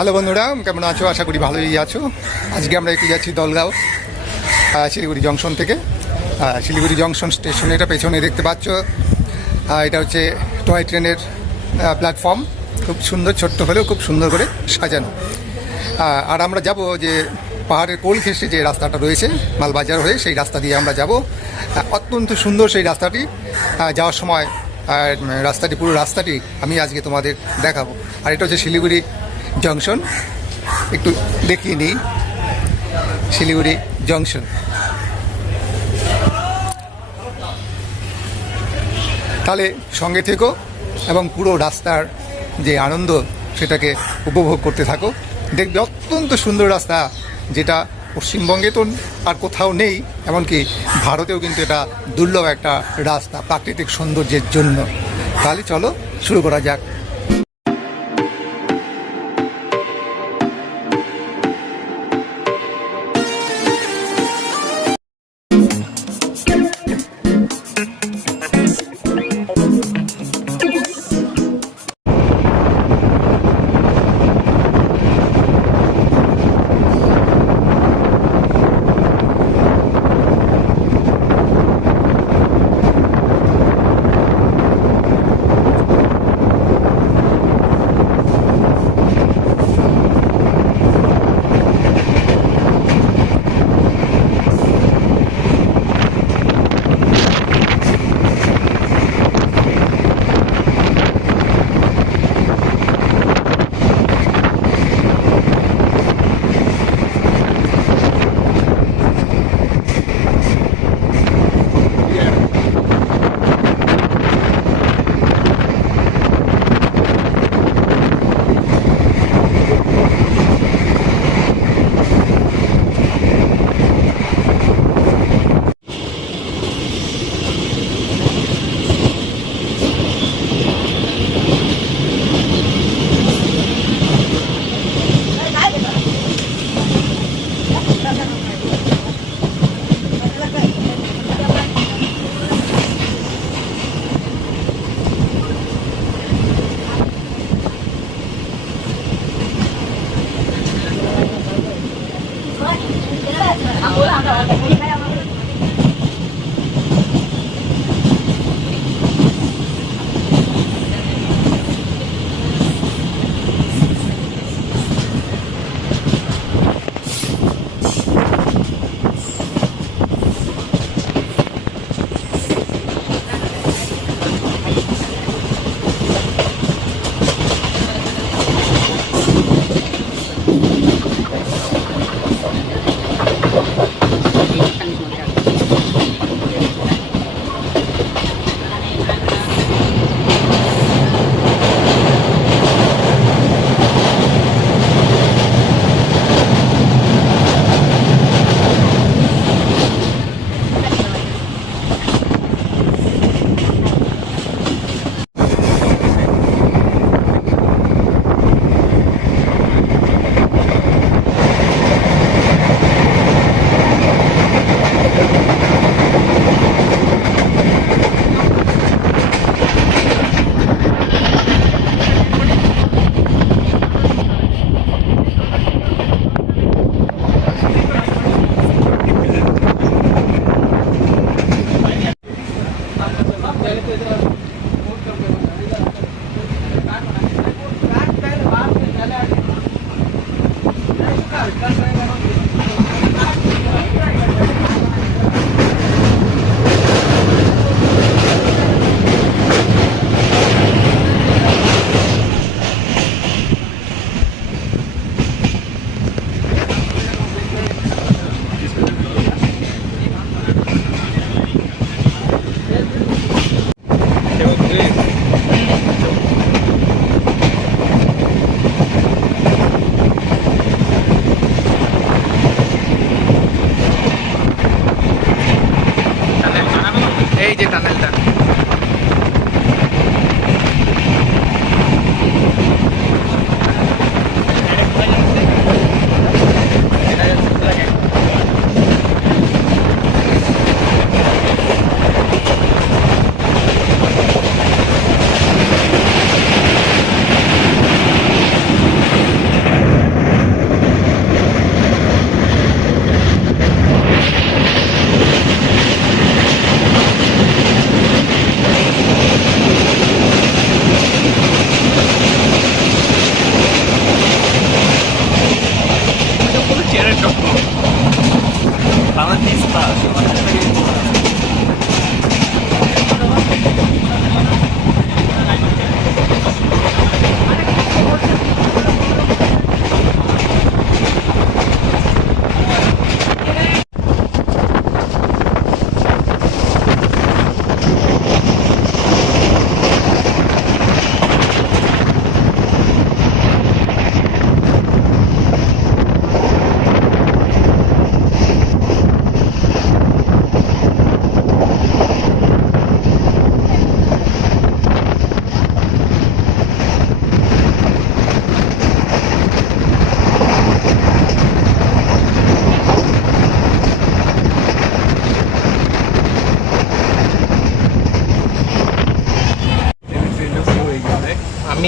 Hello বন্ধুরা, কেমন আছো? আশা করি ভালোই আছো। আজকে আমরা একটু যাচ্ছি দলগাঁও শিলিগুড়ি জংশন থেকে। শিলিগুড়ি জংশন স্টেশন এটা পেছনে দেখতে পাচ্ছ, এটা হচ্ছে টয় ট্রেনের প্ল্যাটফর্ম। খুব সুন্দর, ছোট্ট হলেও খুব সুন্দর করে সাজানো। আর আমরা যাব যে পাহাড়ের কোল ঘেঁষে যে রাস্তাটা রয়েছে মালবাজার হয়ে, সেই রাস্তা দিয়ে আমরা যাব। অত্যন্ত সুন্দর সেই রাস্তাটি। যাওয়ার সময় রাস্তাটি, পুরো রাস্তাটি আমি আজকে তোমাদের দেখাবো। আর এটা হচ্ছে শিলিগুড়ি জংশন, একটু দেখিয়ে নিই শিলিগুড়ি জংশন। তাহলে সঙ্গে থেকো এবং পুরো রাস্তার যে আনন্দ সেটাকে উপভোগ করতে থাকো। দেখবে অত্যন্ত সুন্দর রাস্তা, যেটা পশ্চিমবঙ্গে তো আর কোথাও নেই, এমনকি ভারতেও কিন্তু এটা দুর্লভ একটা রাস্তা প্রাকৃতিক সৌন্দর্যের জন্য। তাহলে চলো শুরু করা যাক।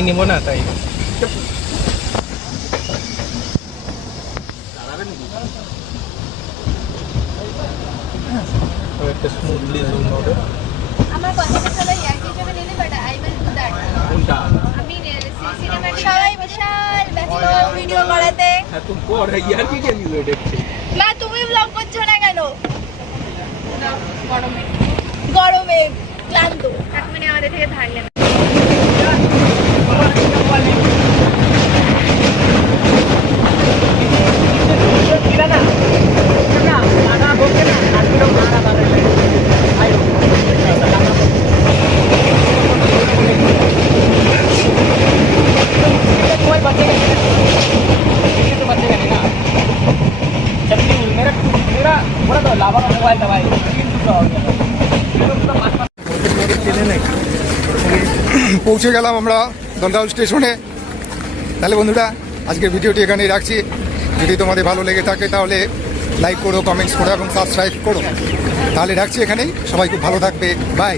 নেবো না তাই। একটা স্মুথলি জুম হবে। আমার কথাটা চলে একই হিসেবে নিলে but I will do that. কোনটা? আমি সিনেমা সবাই বিশাল ব্যস্ত ভিডিও করাতে। হ্যাঁ তুমি কর ইয়ার কি গেলি দেখছি না তুমি ব্লগ করছো না কেন? গরমে গরমে ক্লান্ত। এক মিনিট আমাদের থেকে ধার নেবে। পৌঁছে গেলাম আমরা দলগাঁও স্টেশনে। তাহলে বন্ধুরা আজকের ভিডিওটি এখানেই রাখছি। যদি তোমাদের ভালো লেগে থাকে তাহলে লাইক করো, কমেন্টস করো এবং সাবস্ক্রাইব করো। তাহলে রাখছি এখানেই। সবাই খুব ভালো থাকবে। বাই।